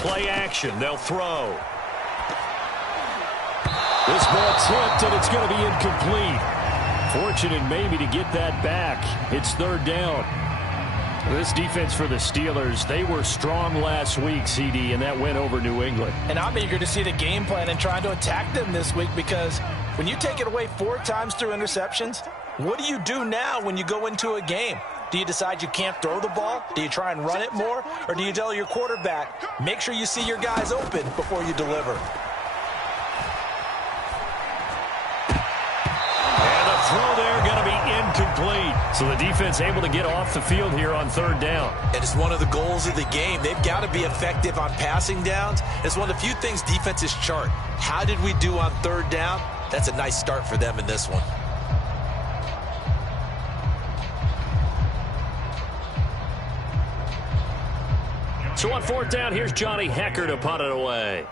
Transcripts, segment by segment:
play action. They'll throw. This ball tipped, and it's going to be incomplete. Fortunate maybe to get that back. It's third down. This defense for the Steelers, they were strong last week, CD, and that went over New England. And I'm eager to see the game plan and trying to attack them this week, because when you take it away 4 times through interceptions, what do you do now when you go into a game? Do you decide you can't throw the ball? Do you try and run it more? Or do you tell your quarterback, make sure you see your guys open before you deliver? Throw there going to be incomplete. So the defense able to get off the field here on third down. And it's one of the goals of the game. They've got to be effective on passing downs. It's one of the few things defenses chart. How did we do on third down? That's a nice start for them in this one. So on fourth down, here's Johnny Hecker to punt it away.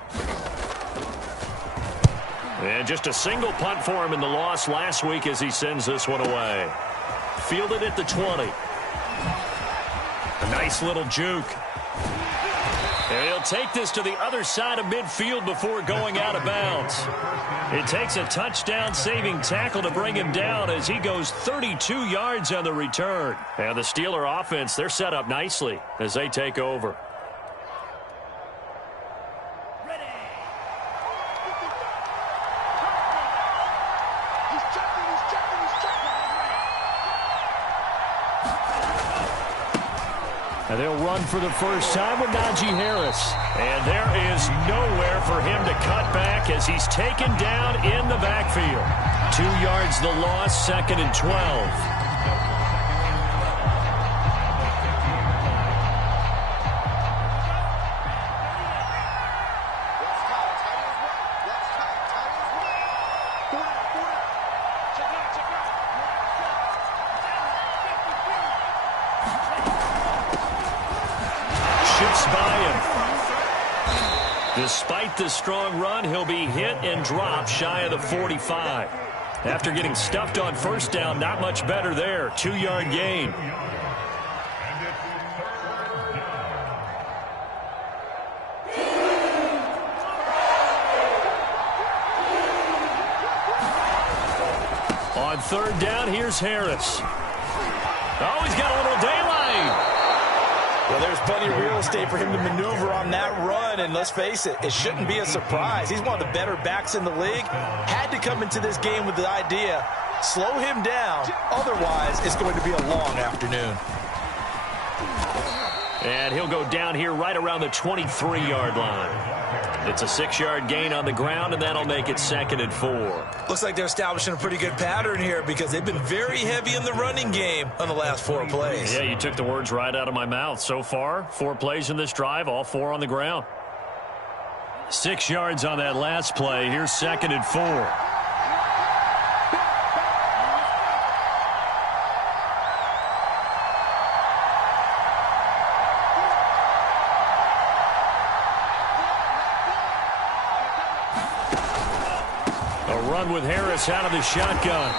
And just a single punt for him in the loss last week as he sends this one away. Fielded at the 20. A nice little juke. And he'll take this to the other side of midfield before going out of bounds. It takes a touchdown-saving tackle to bring him down as he goes 32 yards on the return. And the Steeler offense, they're set up nicely as they take over. And they'll run for the first time with Najee Harris. And there is nowhere for him to cut back as he's taken down in the backfield. 2 yards the loss, second and 12. Despite the strong run, he'll be hit and dropped shy of the 45. After getting stuffed on first down, not much better there. 2-yard gain. On third down, here's Harris. Oh, he's got a little daylight. Well, there's plenty of real estate for him to maneuver on that run, and let's face it, it shouldn't be a surprise. He's one of the better backs in the league. Had to come into this game with the idea, slow him down, otherwise it's going to be a long afternoon. And he'll go down here right around the 23-yard line. It's a 6-yard gain on the ground, and that'll make it second and 4. Looks like they're establishing a pretty good pattern here because they've been very heavy in the running game on the last 4 plays. Yeah, you took the words right out of my mouth. So far, 4 plays in this drive, all 4 on the ground. 6 yards on that last play. Here's second and 4. With Harris out of the shotgun.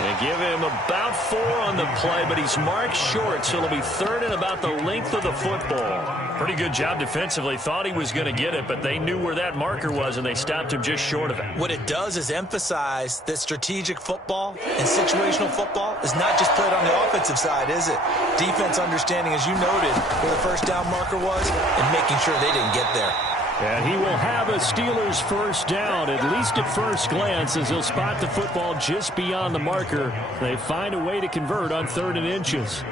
They give him about 4 on the play, but he's marked short, so it'll be third and about the length of the football. Pretty good job defensively. Thought he was going to get it, but they knew where that marker was, and they stopped him just short of it. What it does is emphasize that strategic football and situational football is not just played on the offensive side, is it? Defense understanding, as you noted, where the first down marker was and making sure they didn't get there. And he will have a Steelers first down, at least at first glance, as he'll spot the football just beyond the marker. They find a way to convert on 3rd and inches.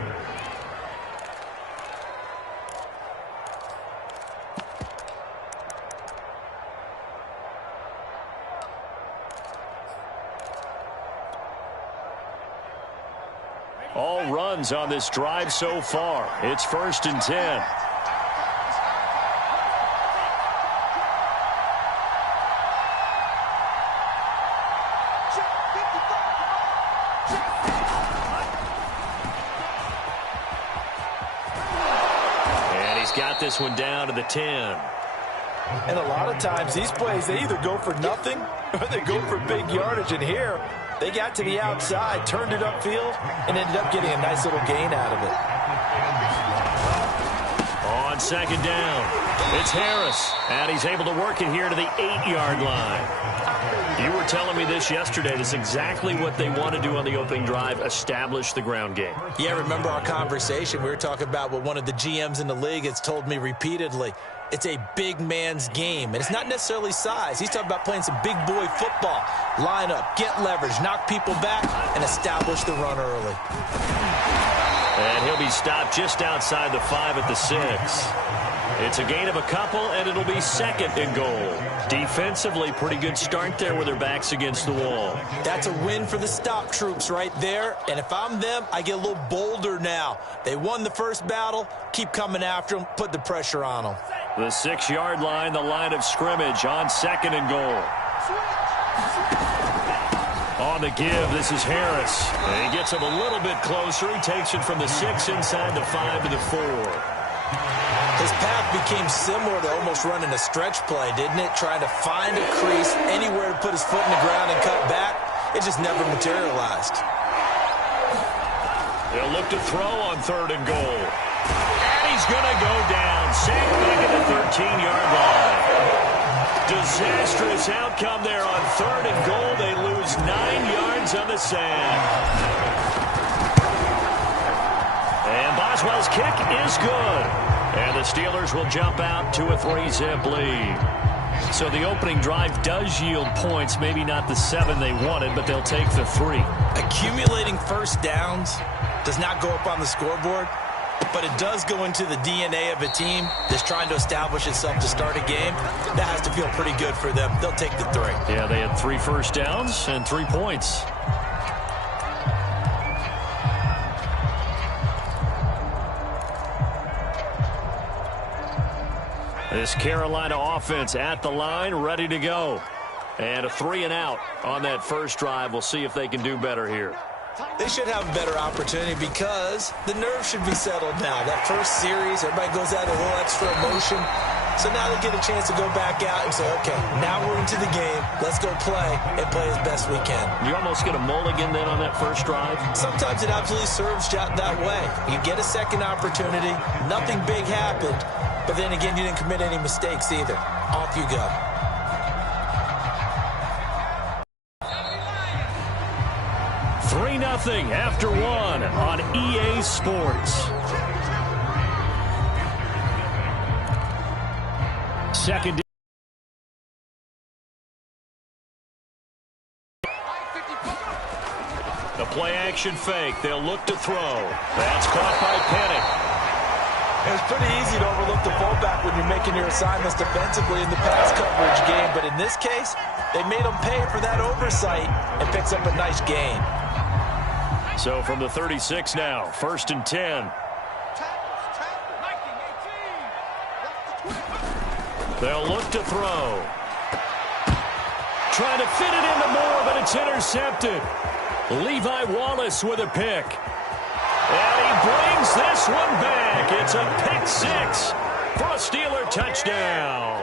All runs on this drive so far. It's 1st and 10. Got this one down to the 10. And a lot of times these plays, they either go for nothing or they go for big yardage. And here, they got to the outside, turned it upfield, and ended up getting a nice little gain out of it. on second down. It's Harris, and he's able to work it here to the 8-yard line. You were telling me this yesterday. That's exactly what they want to do on the opening drive, establish the ground game. Yeah, remember our conversation? We were talking about what one of the GMs in the league has told me repeatedly. It's a big man's game, and it's not necessarily size. He's talking about playing some big boy football. Line up, get leverage, knock people back, and establish the run early. And he'll be stopped just outside the 5 at the 6. It's a gain of a couple, and it'll be second and goal. Defensively, pretty good start there with their backs against the wall. That's a win for the stop troops right there, and if I'm them, I get a little bolder now. They won the first battle, keep coming after them, put the pressure on them. The 6-yard line, the line of scrimmage on second and goal. On the give, this is Harris. And he gets him a little bit closer. He takes it from the 6 inside the 5 to the 4. His path became similar to almost running a stretch play, didn't it? Trying to find a crease, anywhere to put his foot in the ground and cut back. It just never materialized. They'll look to throw on third and goal. And he's going to go down. Sacked back at the 13-yard line. Disastrous outcome there on third and goal. They lose 9 yards on the sack. And Boswell's kick is good. And the Steelers will jump out to a 3-zip lead. So the opening drive does yield points, maybe not the 7 they wanted, but they'll take the 3. Accumulating first downs does not go up on the scoreboard, but it does go into the DNA of a team that's trying to establish itself to start a game. That has to feel pretty good for them. They'll take the 3. Yeah, they had 3 first downs and 3 points. This Carolina offense at the line, ready to go. And a 3 and out on that first drive. We'll see if they can do better here. They should have a better opportunity because the nerves should be settled now. That first series, everybody goes out a little extra emotion. So now they get a chance to go back out and say, okay, now we're into the game. Let's go play and play as best we can. You almost get a mulligan then on that first drive? Sometimes it absolutely serves that way. You get a second opportunity. Nothing big happened. But then again, you didn't commit any mistakes either. Off you go. Three 3-0 after 1 on EA Sports. Second. The play-action fake. They'll look to throw. That's caught by Penning. It's pretty easy to overlook the fullback when you're making your assignments defensively in the pass coverage game. But in this case, they made him pay for that oversight and picks up a nice gain. So from the 36 now, 1st and 10. They'll look to throw. Trying to fit it into Moore, but it's intercepted. Levi Wallace with a pick. And he brings this one back. It's a pick 6 for a Steeler touchdown.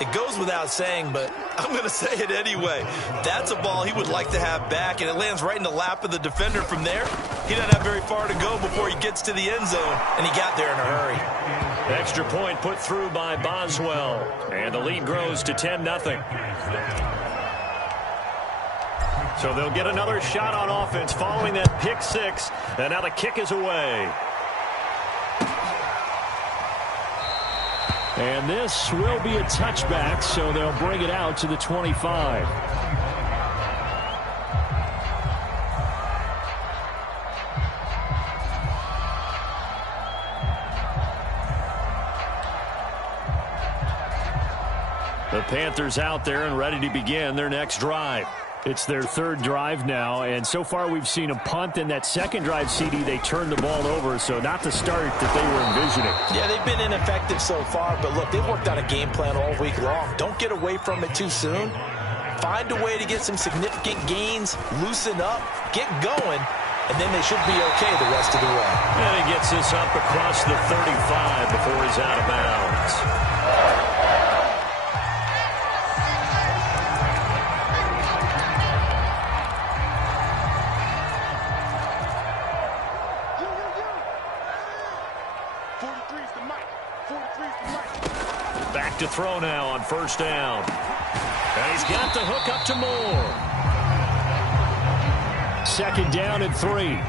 It goes without saying, but I'm going to say it anyway. That's a ball he would like to have back, and it lands right in the lap of the defender from there. He doesn't have very far to go before he gets to the end zone, and he got there in a hurry. Extra point put through by Boswell, and the lead grows to 10-0. So they'll get another shot on offense following that pick 6, and now the kick is away. And this will be a touchback, so they'll bring it out to the 25. The Panthers out there and ready to begin their next drive. It's their 3rd drive now, and so far we've seen a punt. In that second drive, CD, they turned the ball over, so not the start that they were envisioning. Yeah, they've been ineffective so far, but look, they've worked on a game plan all week long. Don't get away from it too soon. Find a way to get some significant gains, loosen up, get going, and then they should be okay the rest of the way. And he gets this up across the 35 before he's out of bounds. back to throw now on first down. And he's got the hook up to Moore. Second down and 3.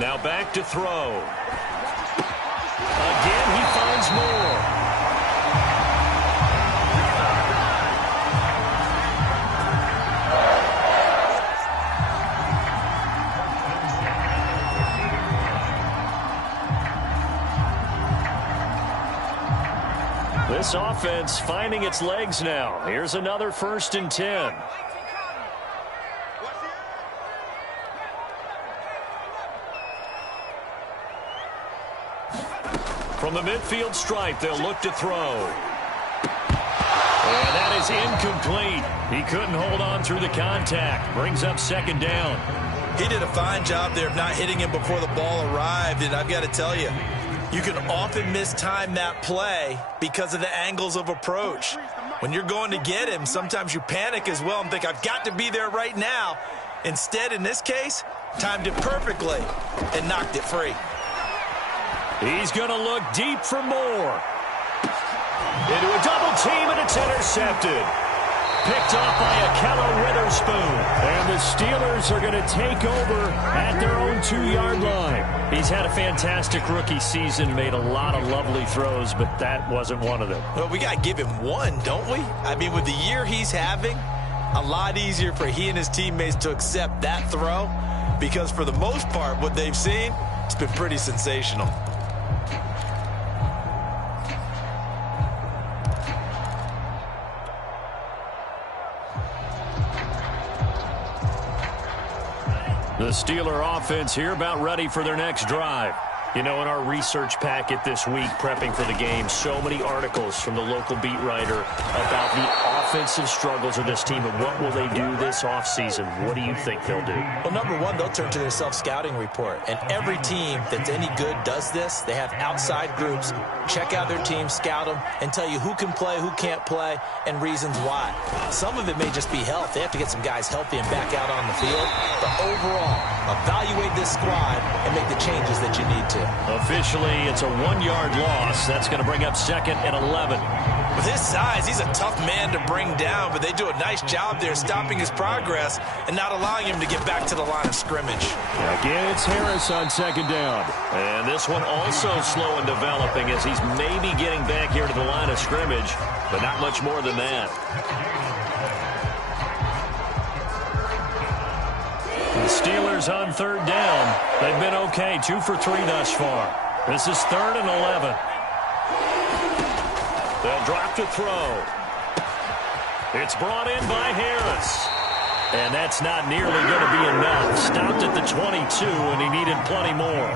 Now back to throw. Again, he finds Moore. This offense finding its legs now. Here's another 1st and 10. From the midfield stripe, they'll look to throw. And that is incomplete. He couldn't hold on through the contact. Brings up second down. He did a fine job there of not hitting him before the ball arrived, and I've got to tell you, you can often mistime that play because of the angles of approach. When you're going to get him, sometimes you panic as well and think, I've got to be there right now. Instead, in this case, timed it perfectly and knocked it free. He's going to look deep for Moore. Into a double team, and it's intercepted. Picked off by Akello Witherspoon. And the Steelers are going to take over at their own 2-yard line. He's had a fantastic rookie season, made a lot of lovely throws, but that wasn't one of them. Well, we got to give him one, don't we? I mean, with the year he's having, a lot easier for he and his teammates to accept that throw, because for the most part, what they've seen, it's been pretty sensational. The Steeler offense here about ready for their next drive. You know, in our research packet this week, prepping for the game, so many articles from the local beat writer about the offensive struggles of this team and what will they do this offseason. What do you think they'll do? Well, number one, they'll turn to their self-scouting report. And every team that's any good does this. They have outside groups, check out their team, scout them, and tell you who can play, who can't play, and reasons why. Some of it may just be health. They have to get some guys healthy and back out on the field. But overall, evaluate this squad and make the changes that you need to. Officially, it's a 1-yard loss. That's going to bring up 2nd and 11. With his size, he's a tough man to bring down, but they do a nice job there stopping his progress and not allowing him to get back to the line of scrimmage. Again, it's Harris on 2nd down. And this one also slow and developing as he's maybe getting back here to the line of scrimmage, but not much more than that. The Steelers on 3rd down. They've been okay, 2 for 3 thus far. This is 3rd and 11. They'll drop to throw. It's brought in by Harris. And that's not nearly going to be enough. Stopped at the 22, and he needed plenty more.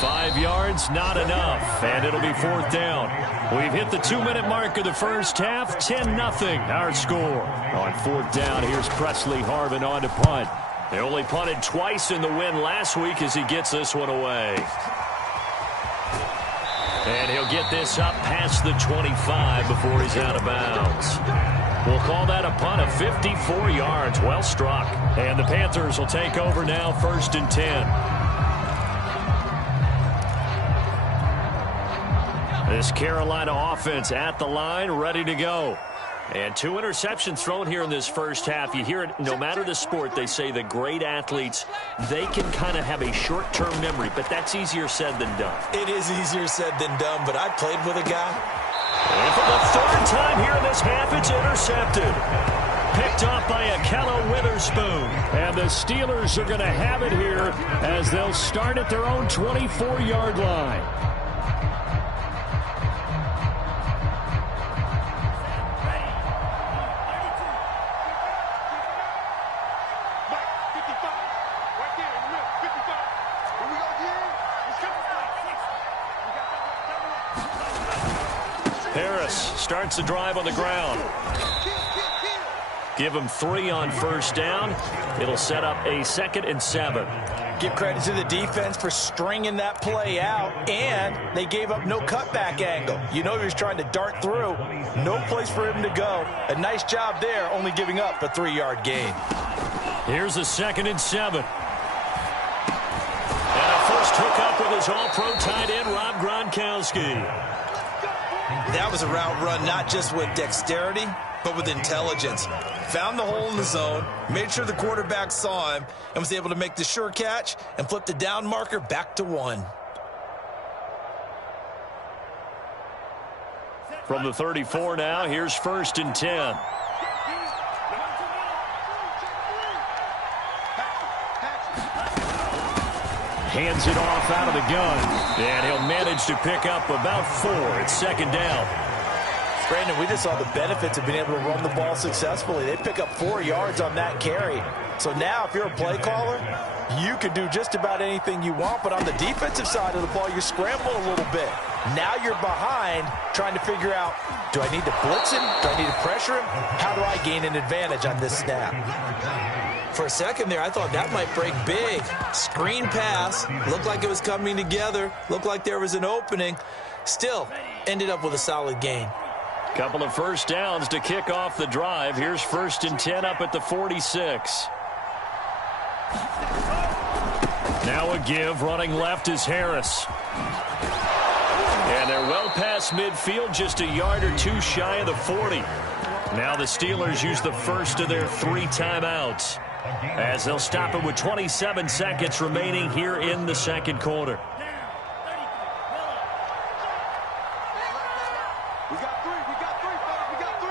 5 yards, not enough, and it'll be 4th down. We've hit the 2-minute mark of the first half, 10-0 our score. On 4th down, here's Presley Harvin on to punt. They only punted twice in the win last week as he gets this one away. And he'll get this up past the 25 before he's out of bounds. We'll call that a punt of 54 yards. Well struck. And the Panthers will take over now, 1st and 10. This Carolina offense at the line, ready to go. And 2 interceptions thrown here in this first half. You hear it, no matter the sport, they say the great athletes, they can kind of have a short-term memory, but that's easier said than done. It is easier said than done, but I played with a guy. And for the 3rd time here in this half, it's intercepted. Picked off by Akello Witherspoon. And the Steelers are going to have it here as they'll start at their own 24-yard line. Starts the drive on the ground. Give him 3 on 1st down. It'll set up a 2nd and 7. Give credit to the defense for stringing that play out, and they gave up no cutback angle. You know he was trying to dart through. No place for him to go. A nice job there, only giving up a 3-yard gain. Here's a 2nd and 7. And a first hookup with his all-pro tight end, Rob Gronkowski. That was a route run not just with dexterity, but with intelligence. Found the hole in the zone, made sure the quarterback saw him, and was able to make the sure catch and flip the down marker back to 1. From the 34 now, here's 1st and 10. Hands it off out of the gun, and he'll manage to pick up about 4. It's 2nd down. Brandon, we just saw the benefits of being able to run the ball successfully. They pick up 4 yards on that carry. So now if you're a play caller, you can do just about anything you want. But on the defensive side of the ball, you're scrambling a little bit. Now you're behind trying to figure out, do I need to blitz him? Do I need to pressure him? How do I gain an advantage on this snap? For a second there, I thought that might break big. Screen pass. Looked like it was coming together. Looked like there was an opening. Still, ended up with a solid gain. Couple of first downs to kick off the drive. Here's 1st and 10 up at the 46. Now a give. Running left is Harris. And they're well past midfield, just a yard or 2 shy of the 40. Now the Steelers use the first of their 3 timeouts, as they'll stop it with 27 seconds remaining here in the 2nd quarter. We got 3, fellas, we got 3.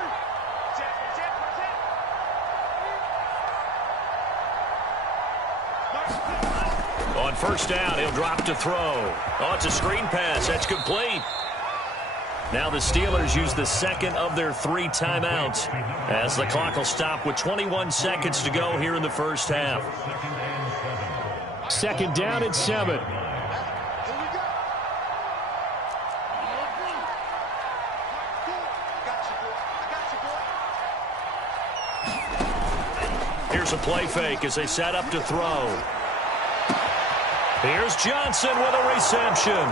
On 1st down, he'll drop to throw. Oh, it's a screen pass. That's complete. Now the Steelers use the 2nd of their 3 timeouts, as the clock will stop with 21 seconds to go here in the first half. 2nd down and 7. Here's a play fake as they set up to throw. Here's Johnson with a reception.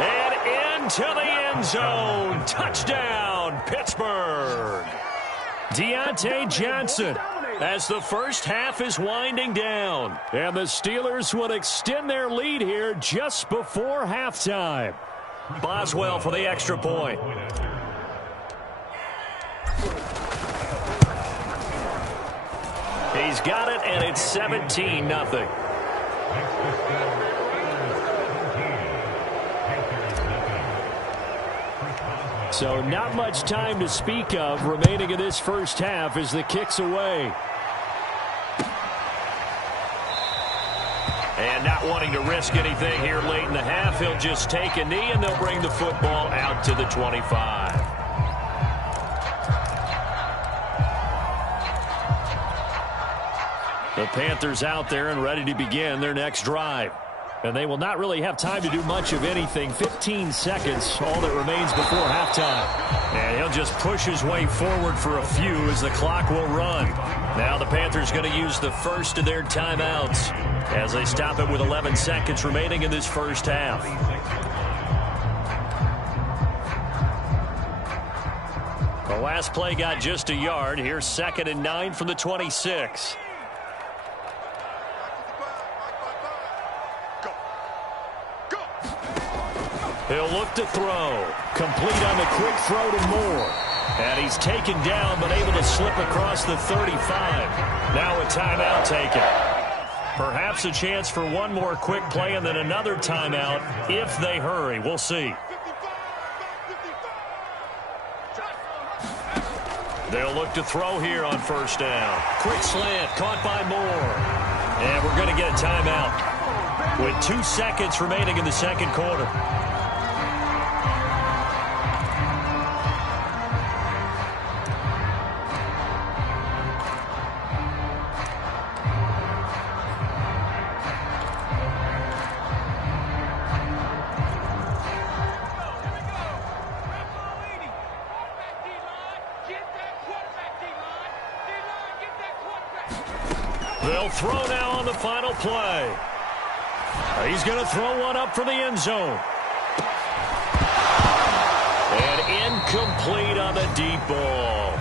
And into the end zone. Touchdown, Pittsburgh. Deontay Johnson, as the first half is winding down. And the Steelers would extend their lead here just before halftime. Boswell for the extra point. He's got it, and it's 17-0. So not much time to speak of remaining in this first half as the kick's away. And not wanting to risk anything here late in the half, he'll just take a knee and they'll bring the football out to the 25. The Panthers out there and ready to begin their next drive. And they will not really have time to do much of anything. 15 seconds, all that remains before halftime. And he'll just push his way forward for a few as the clock will run. Now the Panthers going to use the first of their timeouts as they stop it with 11 seconds remaining in this first half. The last play got just a yard. Here's 2nd and 9 from the 26. He'll look to throw. Complete on the quick throw to Moore. And he's taken down, but able to slip across the 35. Now a timeout taken. Perhaps a chance for one more quick play and then another timeout if they hurry. We'll see. They'll look to throw here on 1st down. Quick slant, caught by Moore. And we're going to get a timeout with 2 seconds remaining in the 2nd quarter. They'll throw now on the final play. He's going to throw one up for the end zone. And incomplete on the deep ball.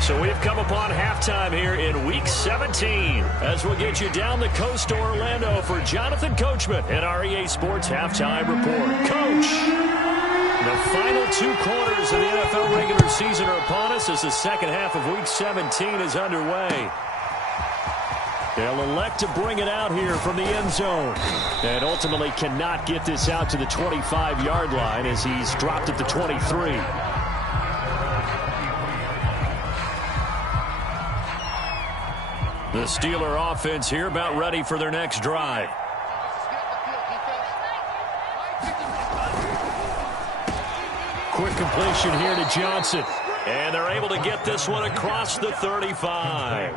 So we've come upon halftime here in Week 17 as we'll get you down the coast to Orlando for Jonathan Coachman in our EA Sports Halftime Report. Coach, the final 2 quarters of the NFL regular season are upon us as the second half of Week 17 is underway. They'll elect to bring it out here from the end zone and ultimately cannot get this out to the 25-yard line as he's dropped at the 23. The Steeler offense here about ready for their next drive. Quick completion here to Johnson. And they're able to get this one across the 35.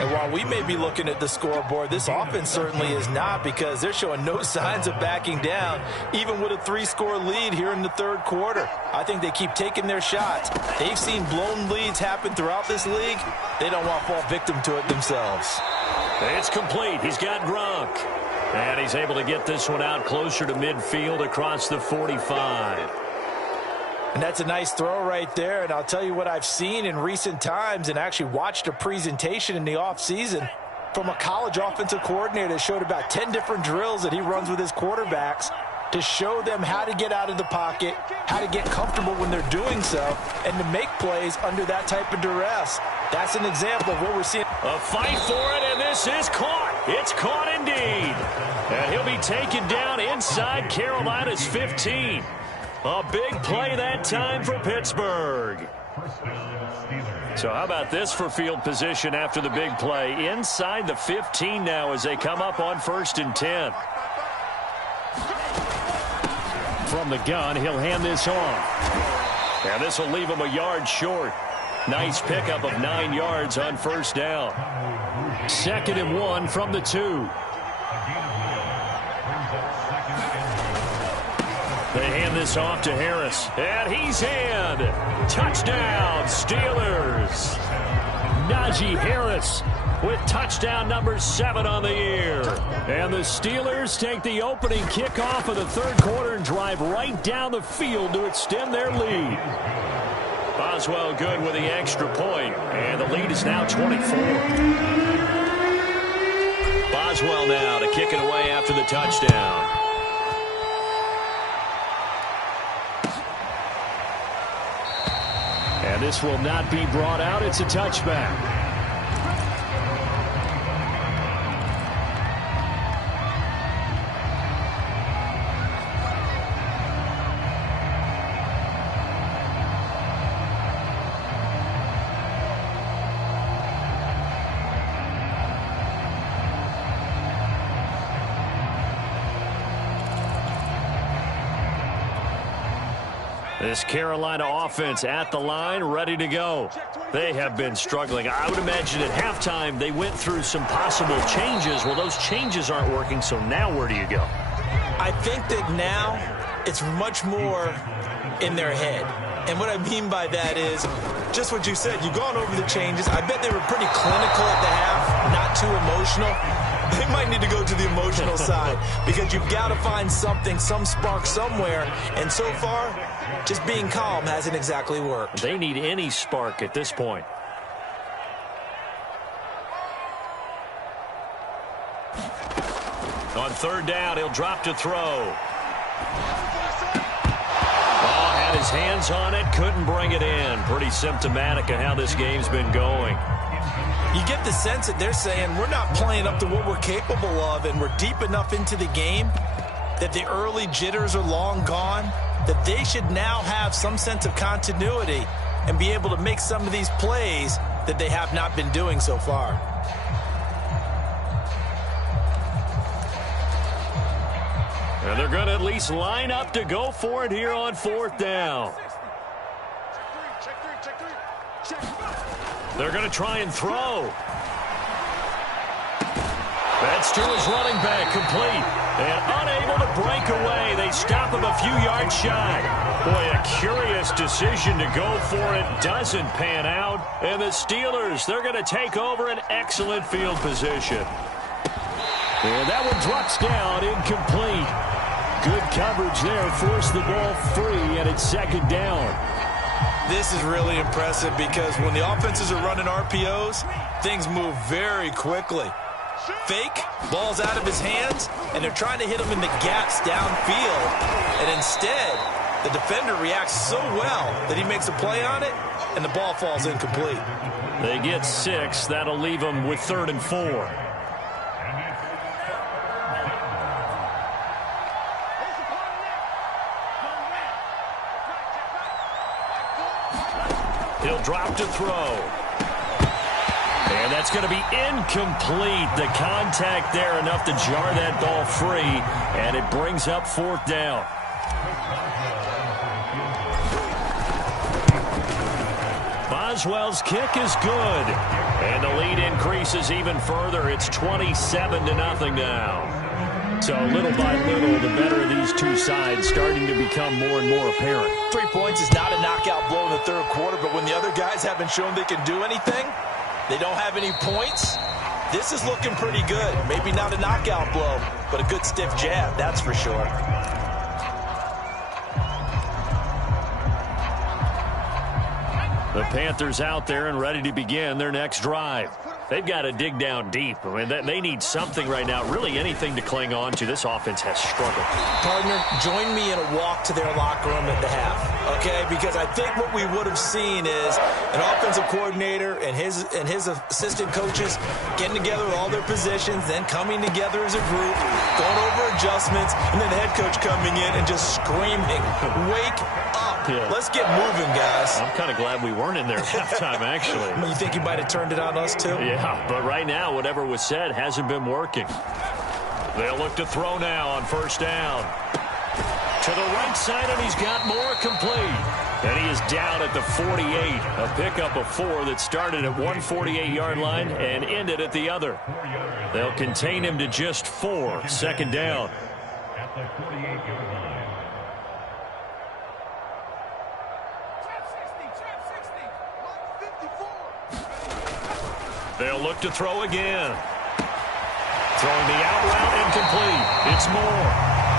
And while we may be looking at the scoreboard, this offense certainly is not, because they're showing no signs of backing down, even with a 3-score lead here in the third quarter. I think they keep taking their shots. They've seen blown leads happen throughout this league. They don't want to fall victim to it themselves. It's complete. He's got Gronk. And he's able to get this one out closer to midfield across the 45. And that's a nice throw right there. And I'll tell you what I've seen in recent times, and actually watched a presentation in the offseason from a college offensive coordinator that showed about 10 different drills that he runs with his quarterbacks to show them how to get out of the pocket, how to get comfortable when they're doing so, and to make plays under that type of duress. That's an example of what we're seeing. A fight for it, and this is caught. It's caught indeed. And he'll be taken down inside Carolina's 15. A big play that time for Pittsburgh. So how about this for field position after the big play? Inside the 15 now as they come up on 1st and 10. From the gun, he'll hand this off. And this will leave him a yard short. Nice pickup of 9 yards on 1st down. 2nd and 1 from the 2. They hand this off to Harris. And he's in. Touchdown, Steelers. Najee Harris with touchdown number 7 on the year. And the Steelers take the opening kickoff of the third quarter and drive right down the field to extend their lead. Boswell good with the extra point, and the lead is now 24. Boswell now to kick it away after the touchdown. And this will not be brought out. It's a touchback. This Carolina offense at the line, ready to go. They have been struggling. I would imagine at halftime they went through some possible changes. Well, those changes aren't working, so now where do you go? I think that now it's much more in their head. And what I mean by that is just what you said. You've gone over the changes. I bet they were pretty clinical at the half, not too emotional. They might need to go to the emotional side because you've got to find something, some spark somewhere. And so far, just being calm hasn't exactly worked. They need any spark at this point. On 3rd down, he'll drop to throw. Oh, had his hands on it, couldn't bring it in. Pretty symptomatic of how this game's been going. You get the sense that they're saying we're not playing up to what we're capable of, and we're deep enough into the game that the early jitters are long gone, that they should now have some sense of continuity and be able to make some of these plays that they have not been doing so far. And they're going to at least line up to go for it here on 4th down. They're going to try and throw. That's to his running back, complete. And unable to break away. They stop him a few yards shy. Boy, a curious decision to go for it. Doesn't pan out. And the Steelers, they're going to take over an excellent field position. And that one drops down, incomplete. Good coverage there, forced the ball free, and it's second down. This is really impressive because when the offenses are running RPOs, things move very quickly. Fake, ball's out of his hands, and they're trying to hit him in the gaps downfield. And instead, the defender reacts so well that he makes a play on it, and the ball falls incomplete. They get 6. That'll leave them with 3rd and 4. He'll drop to throw. And that's going to be incomplete. The contact there enough to jar that ball free, and it brings up 4th down. Boswell's kick is good. And the lead increases even further. It's 27-0 now. So little by little, the better of these two sides starting to become more and more apparent. 3 points is not a knockout blow in the third quarter, but when the other guys haven't shown they can do anything, they don't have any points, this is looking pretty good. Maybe not a knockout blow, but a good stiff jab, that's for sure. The Panthers out there and ready to begin their next drive. They've got to dig down deep. I mean, they need something right now, really anything to cling on to. This offense has struggled. Partner, join me in a walk to their locker room at the half, okay? Because I think what we would have seen is an offensive coordinator and his assistant coaches getting together with all their positions, then coming together as a group, going over adjustments, and then the head coach coming in and just screaming, "Wake up. Yeah. Let's get moving, guys." I'm kind of glad we weren't in there at halftime, actually. You think he might have turned it on us, too? Yeah, but right now, whatever was said hasn't been working. They'll look to throw now on 1st down. To the right side, and he's got more complete. And he is down at the 48. A pickup of 4 that started at 148-yard line and ended at the other. They'll contain him to just 4. 2nd down. At the 48-yard line. They'll look to throw again. Throwing the out route, incomplete. It's Moore.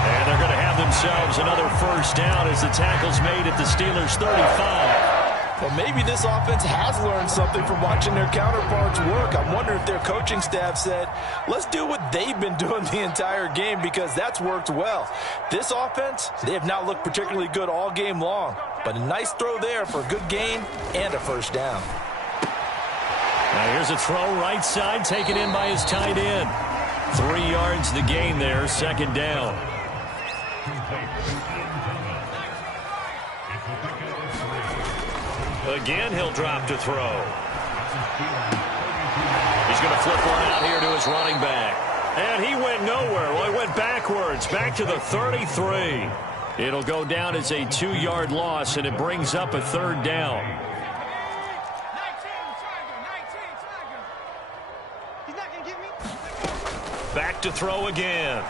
And they're going to have themselves another 1st down as the tackle's made at the Steelers' 35. Well, maybe this offense has learned something from watching their counterparts work. I'm wondering if their coaching staff said, let's do what they've been doing the entire game, because that's worked well. This offense, they have not looked particularly good all game long. But a nice throw there for a good gain and a 1st down. Now here's a throw right side, taken in by his tight end. 3 yards the gain there, 2nd down. Again, he'll drop to throw. He's going to flip one out here to his running back. And he went nowhere. Well, he went backwards, back to the 33. It'll go down as a 2-yard loss, and it brings up a 3rd down. Back to throw again.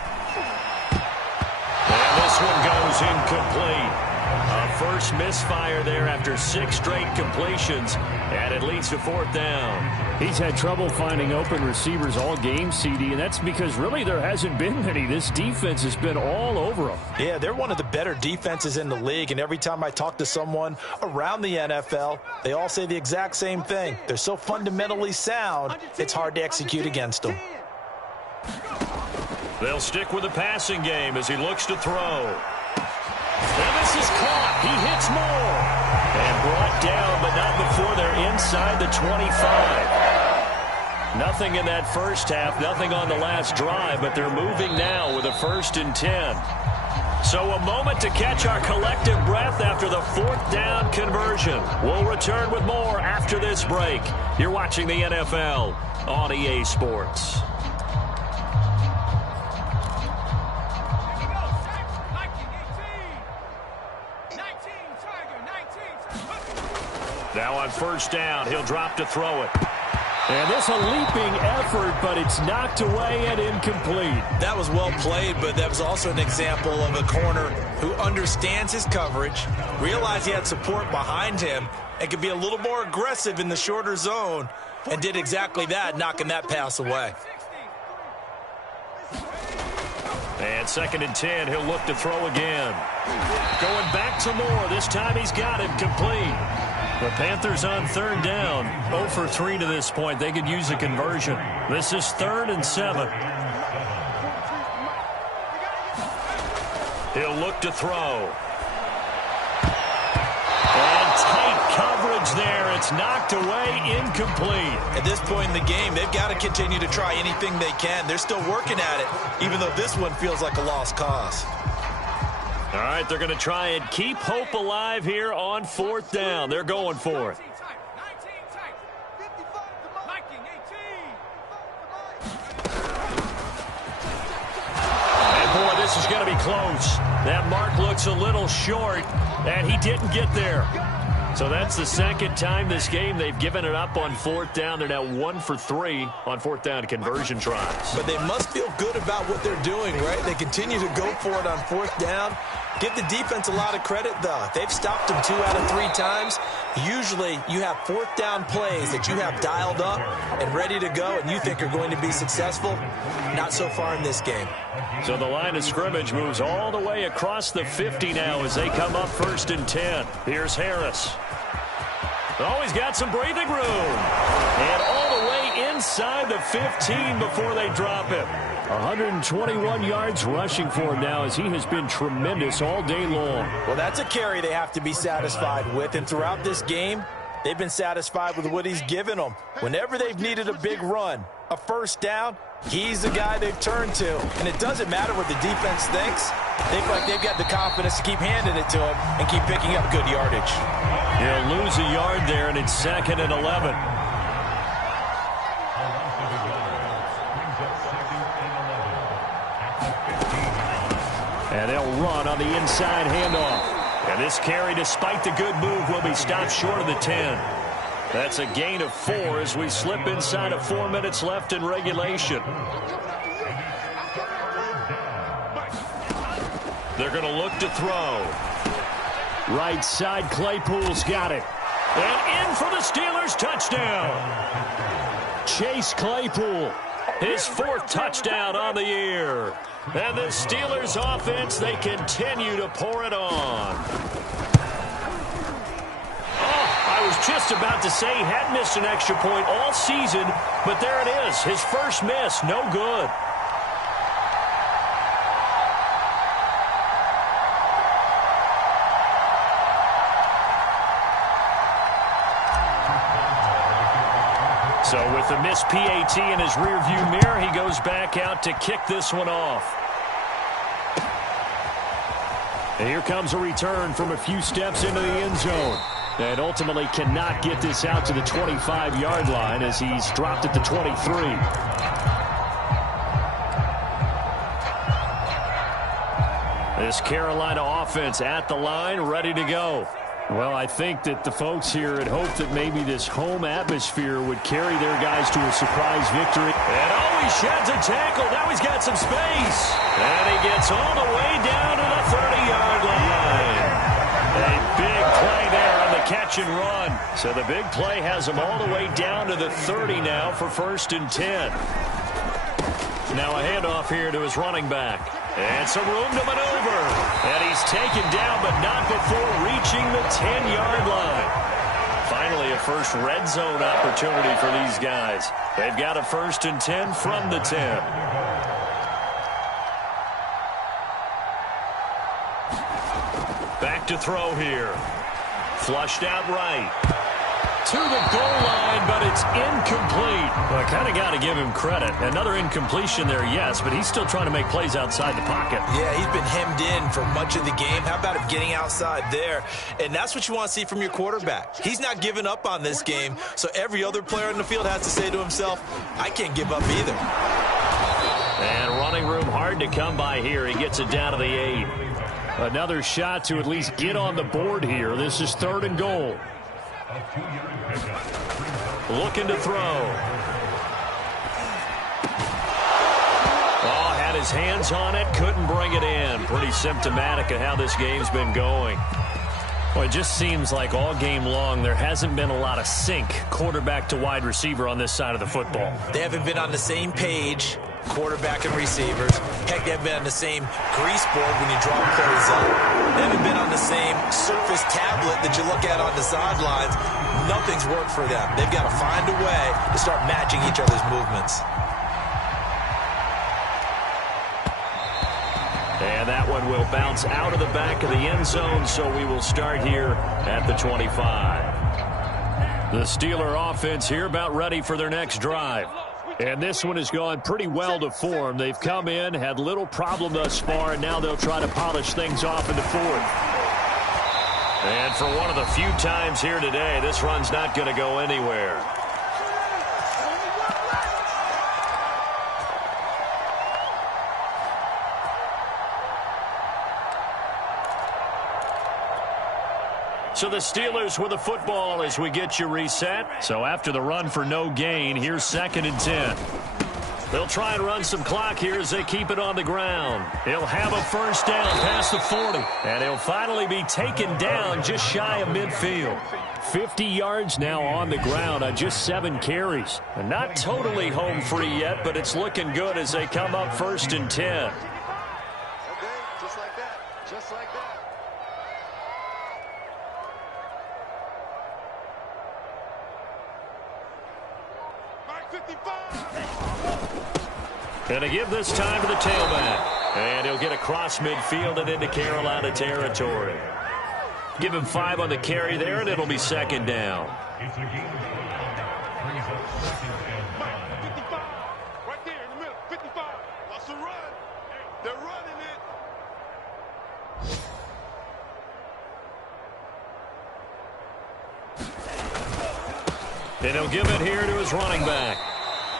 And this one goes incomplete. A first misfire there after 6 straight completions, and it leads to 4th down. He's had trouble finding open receivers all game, CD, and that's because really there hasn't been many. This defense has been all over them. Yeah, they're one of the better defenses in the league, and every time I talk to someone around the NFL, they all say the exact same thing. They're so fundamentally sound, it's hard to execute against them. They'll stick with the passing game as he looks to throw. And this is caught. He hits Moore. And brought down, but not before they're inside the 25. Nothing in that first half, nothing on the last drive, but they're moving now with a 1st and 10. So a moment to catch our collective breath after the 4th down conversion. We'll return with more after this break. You're watching the NFL on EA Sports. Now on 1st down, he'll drop to throw it. And this a leaping effort, but it's knocked away and incomplete. That was well played, but that was also an example of a corner who understands his coverage, realized he had support behind him, and could be a little more aggressive in the shorter zone, and did exactly that, knocking that pass away. And 2nd and 10, he'll look to throw again. Going back to Moore. This time he's got it complete. The Panthers on 3rd down. 0 for 3 to this point. They could use a conversion. This is 3rd and 7. He'll look to throw. And tight coverage there. It's knocked away, incomplete. At this point in the game, they've got to continue to try anything they can. They're still working at it, even though this one feels like a lost cause. All right, they're going to try and keep hope alive here on 4th down. They're going for it. And boy, this is going to be close. That mark looks a little short, and he didn't get there. So that's the 2nd time this game they've given it up on 4th down. They're now 1 for 3 on 4th down conversion tries. But they must feel good about what they're doing, right? They continue to go for it on 4th down. Give the defense a lot of credit, though. They've stopped them 2 out of 3 times. Usually, you have 4th down plays that you have dialed up and ready to go, and you think are going to be successful. Not so far in this game. So the line of scrimmage moves all the way across the 50 now as they come up 1st and 10. Here's Harris. Oh, he's got some breathing room. And all the way inside the 15 before they drop him. 121 yards rushing for him now as he has been tremendous all day long. Well, that's a carry they have to be satisfied with. And throughout this game, they've been satisfied with what he's given them. Whenever they've needed a big run, a 1st down, he's the guy they've turned to. And it doesn't matter what the defense thinks. They feel like they've got the confidence to keep handing it to him and keep picking up good yardage. He'll lose a yard there, and it's 2nd and 11. And they'll run on the inside handoff. And this carry, despite the good move, will be stopped short of the 10. That's a gain of 4 as we slip inside of 4 minutes left in regulation. They're going to look to throw. Right side, Claypool's got it. And in for the Steelers touchdown. Chase Claypool, his 4th touchdown on the year. And the Steelers offense, they continue to pour it on. Oh, I was just about to say he hadn't missed an extra point all season, but there it is, his first miss, no good. So with the missed PAT in his rearview mirror, he goes back out to kick this one off. And here comes a return from a few steps into the end zone. And ultimately cannot get this out to the 25-yard line as he's dropped at the 23. This Carolina offense at the line, ready to go. Well, I think that the folks here had hoped that maybe this home atmosphere would carry their guys to a surprise victory. And oh, he sheds a tackle. Now he's got some space. And he gets all the way down to the 30-yard line. A big play there on the catch and run. So the big play has him all the way down to the 30 now for 1st and 10. Now a handoff here to his running back. And some room to maneuver. And he's taken down, but not before reaching the 10-yard line. Finally, a first red zone opportunity for these guys. They've got a 1st and 10 from the 10. Back to throw here. Flushed out right. To the goal line, but it's incomplete. Well, I kind of got to give him credit. Another incompletion there, yes, but he's still trying to make plays outside the pocket. Yeah, he's been hemmed in for much of the game. How about him getting outside there? And that's what you want to see from your quarterback. He's not giving up on this game, so every other player on the field has to say to himself, I can't give up either. And running room hard to come by here. He gets it down to the 8. Another shot to at least get on the board here. This is 3rd and goal. Looking to throw. Oh, had his hands on it, couldn't bring it in. Pretty symptomatic of how this game's been going. Well, it just seems like all game long there hasn't been a lot of sync quarterback to wide receiver on this side of the football. They haven't been on the same page quarterback and receivers. Heck, they've been on the same grease board when you draw plays up. They haven't been on the same surface tablet that you look at on the sidelines. Nothing's worked for them. They've got to find a way to start matching each other's movements. And that one will bounce out of the back of the end zone, so we will start here at the 25. The Steeler offense here about ready for their next drive. And this one has gone pretty well to form. They've come in, had little problem thus far, and now they'll try to polish things off in the fourth. And for one of the few times here today, this run's not going to go anywhere. So the Steelers with the football as we get you reset. So after the run for no gain, here's 2nd and 10. They'll try and run some clock here as they keep it on the ground. He'll have a first down past the 40. And he'll finally be taken down just shy of midfield. 50 yards now on the ground on just 7 carries. And not totally home free yet, but it's looking good as they come up 1st and 10. Okay, just like that. Just like that. And to give this time to the tailback. And he'll get across midfield and into Carolina territory. Give him 5 on the carry there, and it'll be 2nd down. It's a game brings up 2nd and 55, right there in the middle, 55. That's a run. They're running it. And he'll give it here to his running back.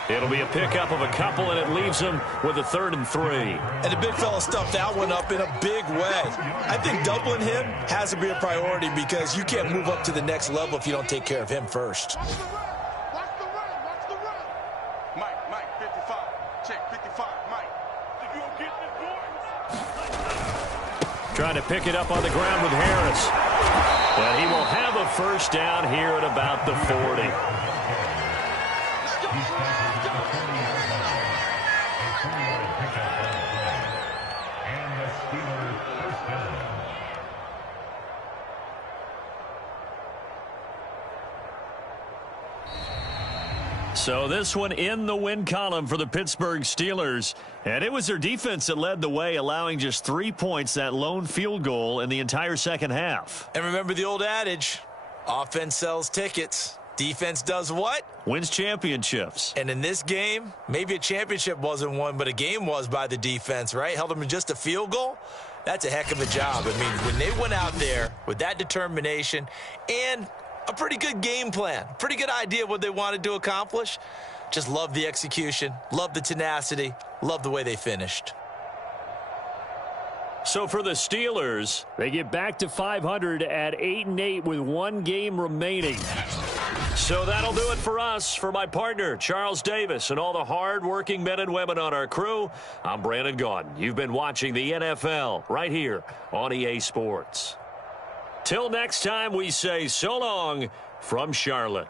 It'll be a pickup of a couple, and it leaves him with a 3rd and 3. And the big fella stuffed that one up in a big way. I think doubling him has to be a priority because you can't move up to the next level if you don't take care of him first. Watch the run. Watch the run. Watch the run. Mike, 55. Check 55, Mike. You gonna get this, boys? Trying to pick it up on the ground with Harris. And he will have a first down here at about the 40. So this one in the win column for the Pittsburgh Steelers. And it was their defense that led the way, allowing just 3 points, that lone field goal in the entire second half. And remember the old adage, offense sells tickets. Defense does what? Wins championships. And in this game, maybe a championship wasn't won, but a game was by the defense, right? Held them in just a field goal. That's a heck of a job. I mean, when they went out there with that determination and a pretty good game plan, pretty good idea of what they wanted to accomplish, just love the execution, love the tenacity, love the way they finished. So for the Steelers, they get back to 500 at 8-8 with 1 game remaining. So that'll do it for us. For my partner, Charles Davis, and all the hard-working men and women on our crew, I'm Brandon Gaudin. You've been watching the NFL right here on EA Sports. Till next time, we say so long from Charlotte.